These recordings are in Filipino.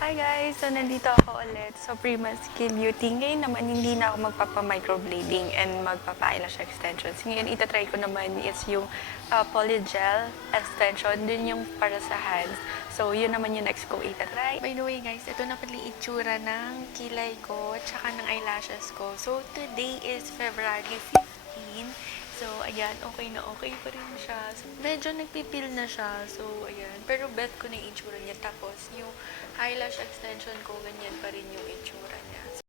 Hi guys! So, nandito ako ulit sa Prima Skin Beauty. Ngayon naman, hindi na ako magpapa-microblading and magpapa-eyelash extensions. Ngayon, itatry ko naman is yung polygel extension. Dun yung para sa hands. So, yun naman yung next ko itatry. By the way guys, ito na pala yung itsura ng kilay ko at saka ng eyelashes ko. So, today is February 15. So, ayan, okay na okay pa rin siya. So, medyo nagpipil na siya. So, ayan. Pero bet ko na yung itsura niya. Tapos, yung eyelash extension ko, ganyan pa rin yung itsura niya.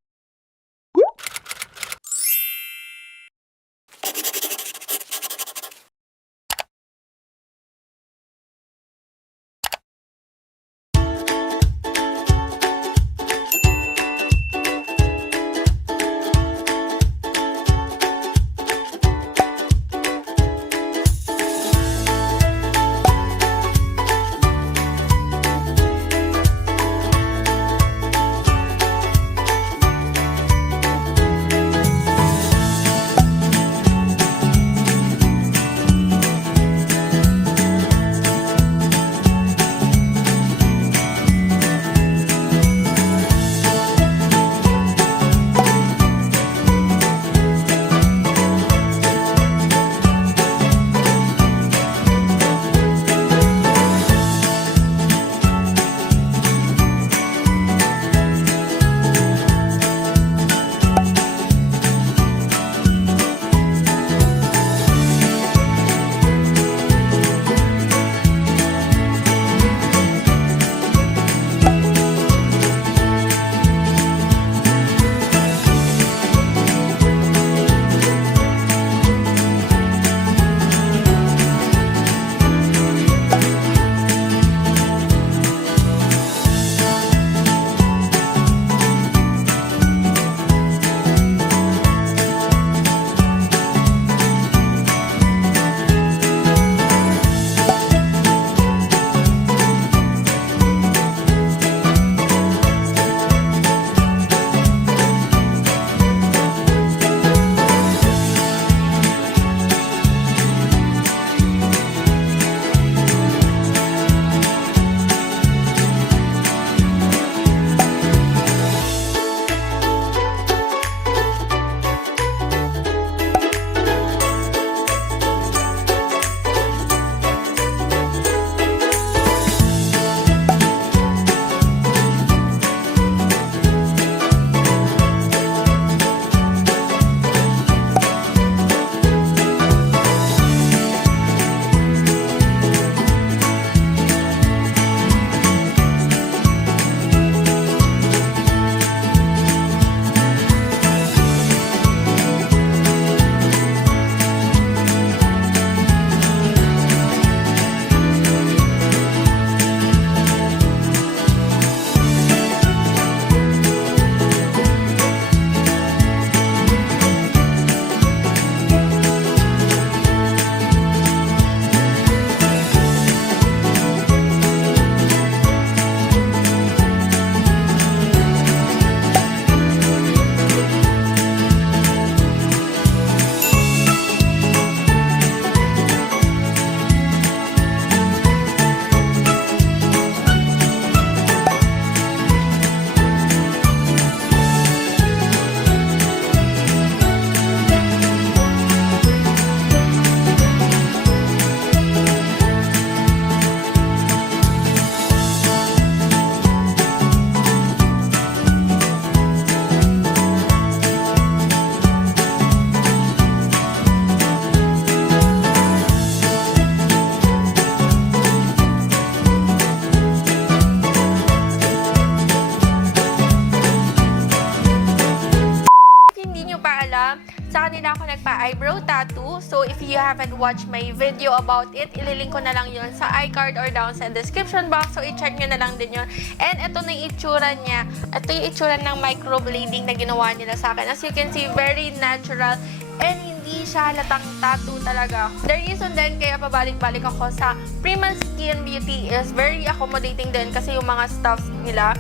Sa kanila ako nagpa-eyebrow tattoo. So, if you haven't watched my video about it, ililink ko na lang yun sa iCard or down sa description box. So, i-check nyo na lang din yun. And ito na yung itsura niya. Ito yung itsura ng microblading na ginawa nila sa akin. As you can see, very natural and hindi siya halatang tattoo talaga. The reason din kaya pabalik-balik ako sa Prima Skin Beauty is very accommodating din kasi yung mga stuffs nila.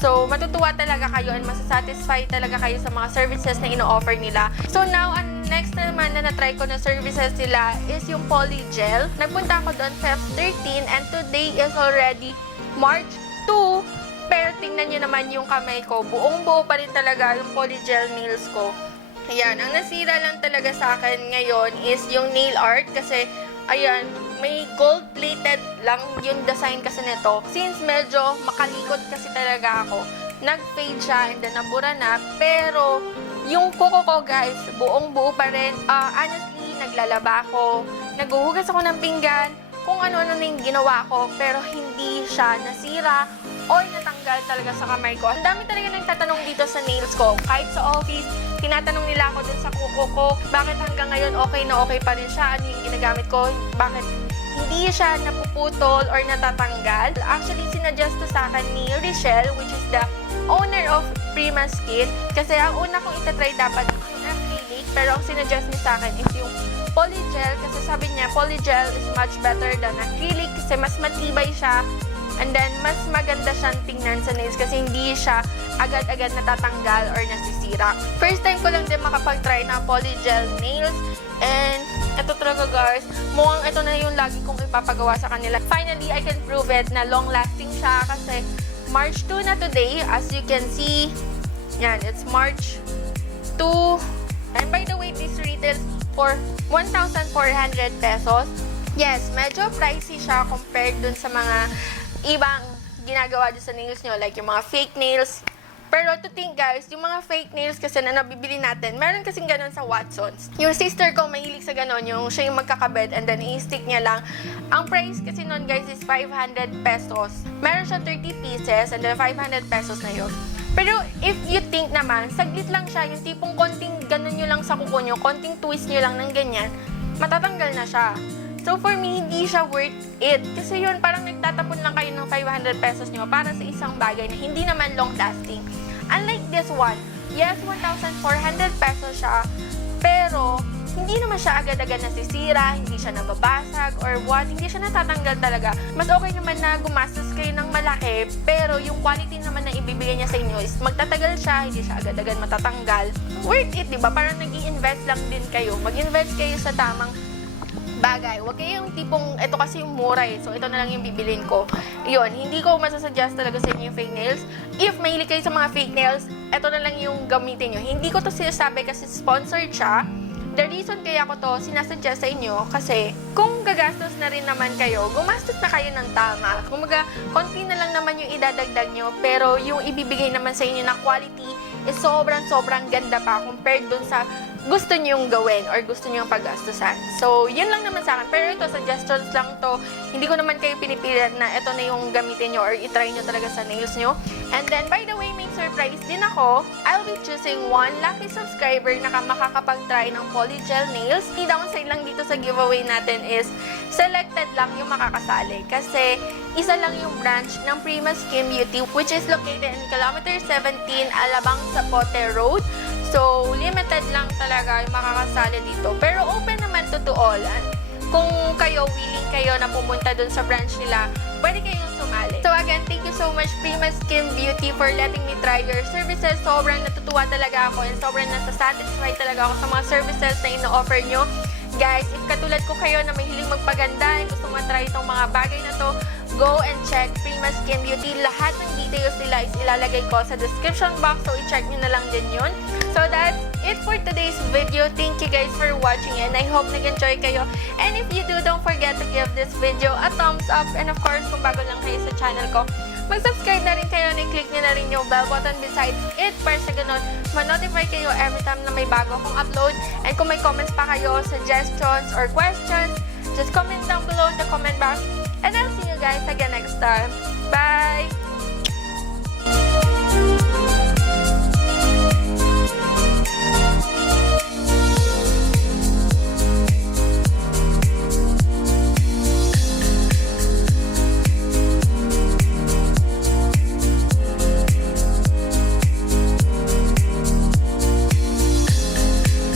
So, matutuwa talaga kayo and masasatisfy talaga kayo sa mga services na ino-offer nila. So, now, ang next naman na na-try ko na services nila is yung polygel. Nagpunta ako doon Feb 13 and today is already March 2. Pero tingnan nyo naman yung kamay ko, buong-buo pa rin talaga yung polygel nails ko. Ayan, ang nasira lang talaga sa akin ngayon is yung nail art kasi, ayan, may gold-plated lang yung design kasi nito. Since medyo makalikot kasi talaga ako, nag-fade siya and then nabura na. Pero, yung kuko ko guys, buong-buo pa rin. Honestly, naglalaba ako, naghuhugas ako ng pinggan, kung ano-ano na yung ginawa ko, pero hindi siya nasira or natanggal talaga sa kamay ko. Ang dami talaga nagtatanong dito sa nails ko. Kahit sa office, tinatanong nila ako dun sa kuko ko, bakit hanggang ngayon okay na okay pa rin siya, ano yung ginagamit ko, bakit hindi siya napuputol or natatanggal. Actually, sinuggest to sa akin ni Richelle, which is the owner of Prima Skin. Kasi ang una kong itatry dapat yung acrylic, pero ang sinuggest niya sa akin is yung polygel. Kasi sabi niya, polygel is much better than acrylic kasi mas matibay siya. And then, mas maganda siyang tingnan sa nails kasi hindi siya agad-agad natatanggal or nasisira. First time ko lang din makapag-try ng polygel nails. And, ito talaga guys, mukhang ito na yung lagi kong ipapagawa sa kanila. Finally, I can prove it na long-lasting siya kasi March 2 na today. As you can see, yan, it's March 2. And by the way, this retails for 1,400 pesos. Yes, medyo pricey siya compared dun sa mga ibang ginagawa dun sa nails nyo, like yung mga fake nails. Pero to think guys, yung mga fake nails kasi na nabibili natin, meron kasing ganun sa Watsons. Yung sister ko, mahilig sa ganun, yung siya yung magkakabed and then i-stick niya lang. Ang price kasi nun guys is 500 pesos. Meron siya 30 pieces and then 500 pesos na yun. Pero if you think naman, saglit lang siya, yung tipong konting ganun nyo lang sa kuko nyo, konting twist nyo lang ng ganyan, matatanggal na siya. So for me, hindi siya worth it. Kasi yun, parang nagtatapon lang kayo ng 500 pesos nyo para sa isang bagay na hindi naman long lasting. Unlike this one, yes, 1,400 pesos siya, pero hindi naman siya agad-agad nasisira, hindi siya nababasag or what, hindi siya natatanggal talaga. Mas okay naman na gumastos kayo ng malaki, pero yung quality naman na ibibigay niya sa inyo is magtatagal siya, hindi siya agad-agad matatanggal. Worth it, diba? Parang nag-i-invest lang din kayo. Mag-invest kayo sa tamang bagay. Huwag kayo yung tipong, ito kasi yung mura eh, so ito na lang yung bibilin ko. Yun, hindi ko masasuggest talaga sa inyo yung fake nails. If mahilig kayo sa mga fake nails, ito na lang yung gamitin nyo. Hindi ko to sinasabi kasi sponsored siya. The reason kaya ko to sinasuggest sa inyo kasi kung gagastos na rin naman kayo, gumastos na kayo ng tama. Kumaga, konti na lang naman yung idadagdag nyo, pero yung ibibigay naman sa inyo na quality is sobrang ganda pa compared dun sa gusto nyong gawin or gusto nyong paggastusan. So, yun lang naman sa akin. Pero ito, suggestions lang to. Hindi ko naman kayo pinipilit na ito na yung gamitin nyo or itry nyo talaga sa nails nyo. And then, by the way, may surprise din ako. I'll be choosing one lucky subscriber na makakapag-try ng polygel nails. The downside lang dito sa giveaway natin is selected lang yung makakasali. Kasi, isa lang yung branch ng Prima Skin Beauty which is located in kilometer 17 Alabang Zapote Road. So, limited lang talaga yung makakasali dito. Pero open naman to all. Kung kayo, willing kayo na pumunta dun sa branch nila, pwede kayong sumali. So again, thank you so much Prima Skin Beauty for letting me try your services. Sobrang natutuwa talaga ako and sobrang nasasatisfy talaga ako sa mga services na ino-offer nyo. Guys, if katulad ko kayo na mahilig magpaganda and gusto matry itong mga bagay na to, go and check Prima Skin Beauty. Lahat ng details nila is ilalagay ko sa description box. So, i-check nyo na lang din yun. So, that's it for today's video. Thank you guys for watching and I hope nag-enjoy kayo. And if you do, don't forget to give this video a thumbs up. And of course, kung bago lang kayo sa channel ko, mag-subscribe na rin kayo and i-click nyo na rin yung bell button besides it para sa ganun, ma-notify kayo every time na may bago akong upload. And kung may comments pa kayo, suggestions, or questions, just comment down below in the comment box. And I'll see you guys again next time. Bye!